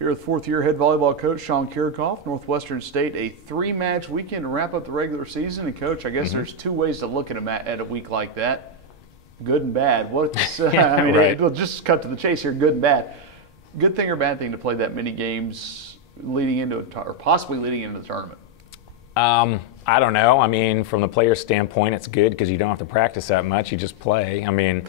Here with fourth-year head volleyball coach Sean Kiracofe, Northwestern State, a three-match weekend to wrap up the regular season. And, Coach, I guess there's two ways to look at a week like that, good and bad. What's I mean, right. we'll just cut to the chase here, good and bad. Good thing or bad thing to play that many games leading into or possibly leading into the tournament? I don't know. I mean, from the player's standpoint, it's good because you don't have to practice that much. You just play. I mean,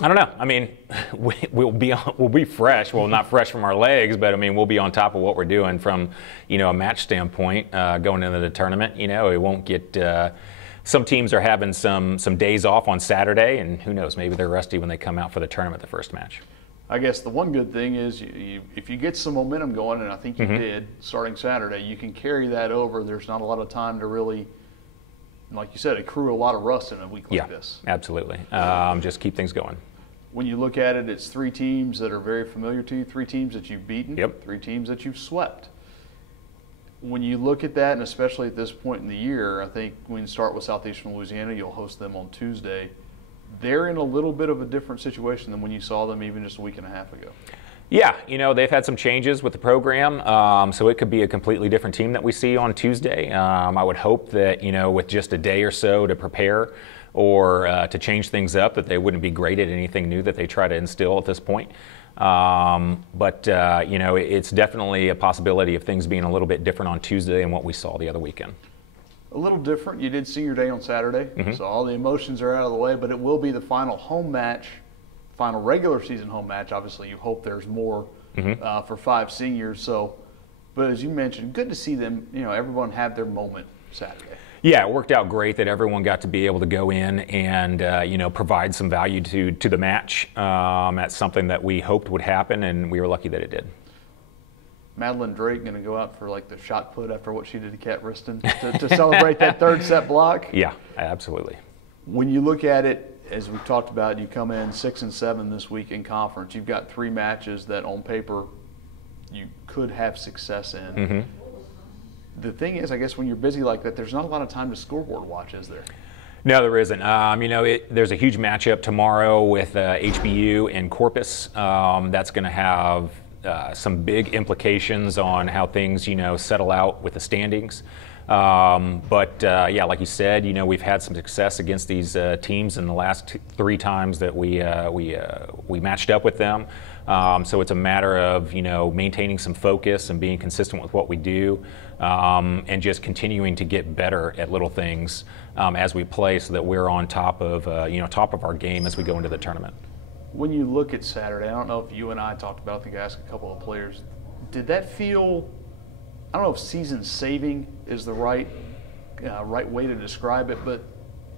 I don't know. I mean, we'll be fresh. Well, not fresh from our legs, but I mean, we'll be on top of what we're doing from, a match standpoint going into the tournament. It won't get. Some teams are having some days off on Saturday, and who knows? Maybe they're rusty when they come out for the tournament, the first match. I guess the one good thing is if you get some momentum going, and I think you did starting Saturday, you can carry that over. There's not a lot of time to really, like you said, accrue a lot of rust in a week like this. Absolutely. Just keep things going. When you look at it, it's three teams that are very familiar to you, three teams that you've beaten, three teams that you've swept. When you look at that, and especially at this point in the year, I think when you start with Southeastern Louisiana, you'll host them on Tuesday. They're in a little bit of a different situation than when you saw them even just a week and a half ago. Yeah, they've had some changes with the program, so it could be a completely different team that we see on Tuesday. I would hope that, with just a day or so to prepare or to change things up, that they wouldn't be great at anything new that they try to instill at this point. But it's definitely a possibility of things being a little bit different on Tuesday than what we saw the other weekend. A little different. You did Senior Day on Saturday, so all the emotions are out of the way, but it will be the final home match, final regular season home match. Obviously, you hope there's more for five seniors. But as you mentioned, good to see them, everyone have their moment Saturday. Yeah, it worked out great that everyone got to be able to go in and, provide some value to the match. That's something that we hoped would happen, and we were lucky that it did. Madeline Drake going to go out for the shot put after what she did to Kat Riston to celebrate that third set block? Yeah, absolutely. When you look at it, as we've talked about, you come in 6-7 this week in conference. You've got three matches that on paper you could have success in. The thing is, I guess when you're busy like that, there's not a lot of time to scoreboard watch, is there? No, there isn't. There's a huge matchup tomorrow with HBU and Corpus. That's going to have some big implications on how things, settle out with the standings. Like you said, we've had some success against these teams in the last three times that we matched up with them. So it's a matter of, maintaining some focus and being consistent with what we do, and just continuing to get better at little things as we play, so that we're on top of our game as we go into the tournament. When you look at Saturday, I don't know if you and I talked about it, I think I asked a couple of players, did that feel, I don't know if season saving is the right way to describe it, but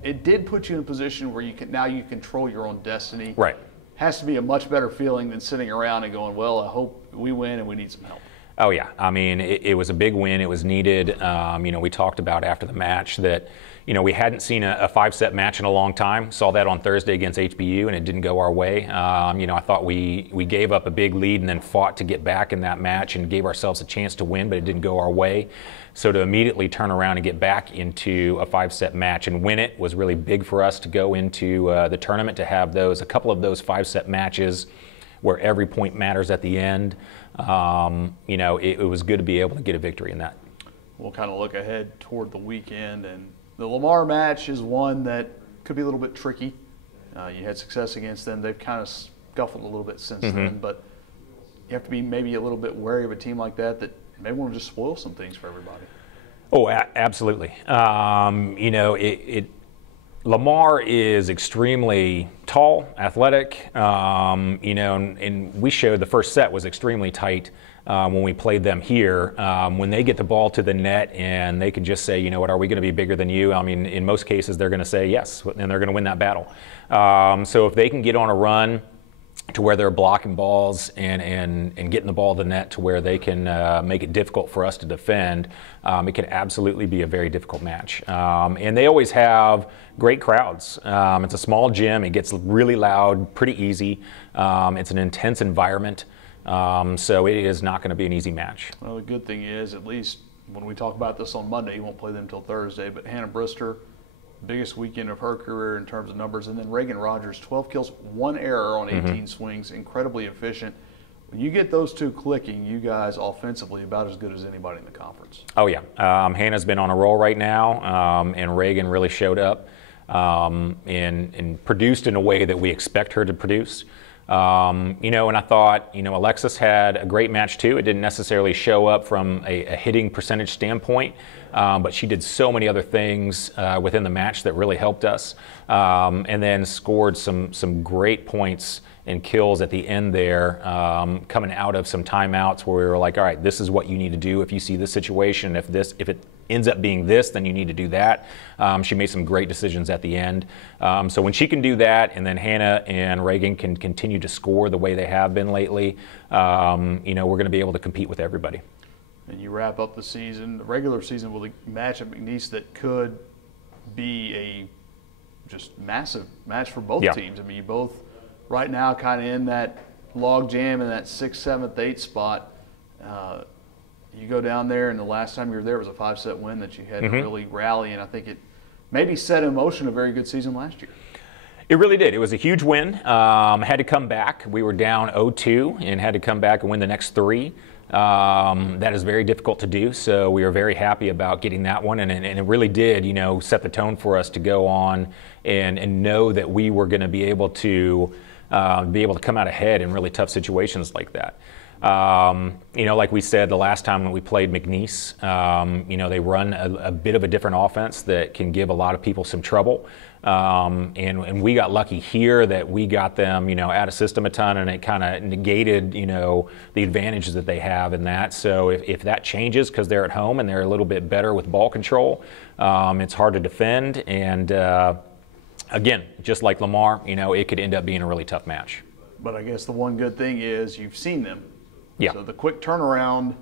it did put you in a position where you control your own destiny. Right. Has to be a much better feeling than sitting around and going, well, I hope we win and we need some help. Oh, yeah. I mean, it was a big win. It was needed. We talked about after the match that, we hadn't seen a five-set match in a long time. Saw that on Thursday against HBU, and it didn't go our way. I thought we gave up a big lead and then fought to get back in that match and gave ourselves a chance to win, but it didn't go our way. So to immediately turn around and get back into a five-set match and win it was really big for us to go into the tournament, to have a couple of those five-set matches where every point matters at the end. It was good to be able to get a victory in that. We'll kind of look ahead toward the weekend, and the Lamar match is one that could be a little bit tricky. You had success against them. They've kind of scuffled a little bit since then, but you have to be maybe a little bit wary of a team like that may want to just spoil some things for everybody. Oh, absolutely. Lamar is extremely tall, athletic, and we showed the first set was extremely tight when we played them here. When they get the ball to the net and they can just say, are we going to be bigger than you? I mean, in most cases, they're going to say yes, and they're going to win that battle. So if they can get on a run to where they're blocking balls and getting the ball to the net to where they can make it difficult for us to defend, it could absolutely be a very difficult match. And they always have great crowds. It's a small gym. It gets really loud, pretty easy. It's an intense environment. So it is not going to be an easy match. Well, the good thing is, at least when we talk about this on Monday, you won't play them until Thursday, but Hannah Brister, biggest weekend of her career in terms of numbers. And then Reagan Rogers, 12 kills, 1 error on 18 swings, incredibly efficient. When you get those two clicking, you guys offensively about as good as anybody in the conference. Oh yeah, Hannah's been on a roll right now, and Reagan really showed up and produced in a way that we expect her to produce. You know, and I thought, you know, Alexis had a great match too. It didn't necessarily show up from a hitting percentage standpoint, but she did so many other things within the match that really helped us, and then scored some great points and kills at the end there, coming out of some timeouts where we were like, all right, this is what you need to do if you see this situation. If it ends up being this, then you need to do that. She made some great decisions at the end. So when she can do that, and then Hannah and Reagan can continue to score the way they have been lately, you know, we're going to be able to compete with everybody. And you wrap up the season, the regular season, with a match at McNeese that could be a just massive match for both teams. I mean, you both right now kind of in that log jam in that 6th, 7th, 8th spot. You go down there, and the last time you were there was a 5-set win that you had to really rally, and I think it maybe set in motion a very good season last year. It really did. It was a huge win. Had to come back. We were down 0-2 and had to come back and win the next 3. That is very difficult to do, so we are very happy about getting that one, and it really did, you know, set the tone for us to go on and know that we were going to be able to come out ahead in really tough situations like that. You know, like we said the last time when we played McNeese, you know, they run a bit of a different offense that can give a lot of people some trouble. And we got lucky here that we got them, you know, out of system a ton, and it kind of negated, you know, the advantages that they have in that. So if that changes because they're at home and they're a little bit better with ball control, it's hard to defend. And again, just like Lamar, you know, it could end up being a really tough match. But I guess the one good thing is you've seen them. Yeah. So the quick turnaround,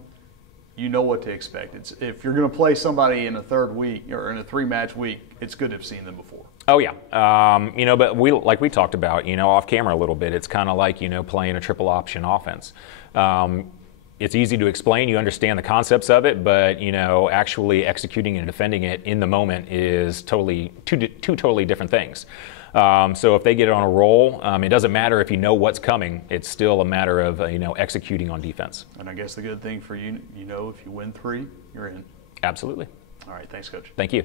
you know what to expect. It's if you're going to play somebody in a 3rd week or in a 3-match week, it's good to have seen them before. Oh yeah, you know, but like we talked about, you know, off camera a little bit, it's kind of like, you know, playing a triple option offense. It's easy to explain, you understand the concepts of it, but, you know, actually executing and defending it in the moment is two totally different things. So if they get it on a roll, it doesn't matter if you know what's coming. It's still a matter of, you know, executing on defense. And I guess the good thing for you, you know, if you win 3, you're in. Absolutely. All right. Thanks, Coach. Thank you.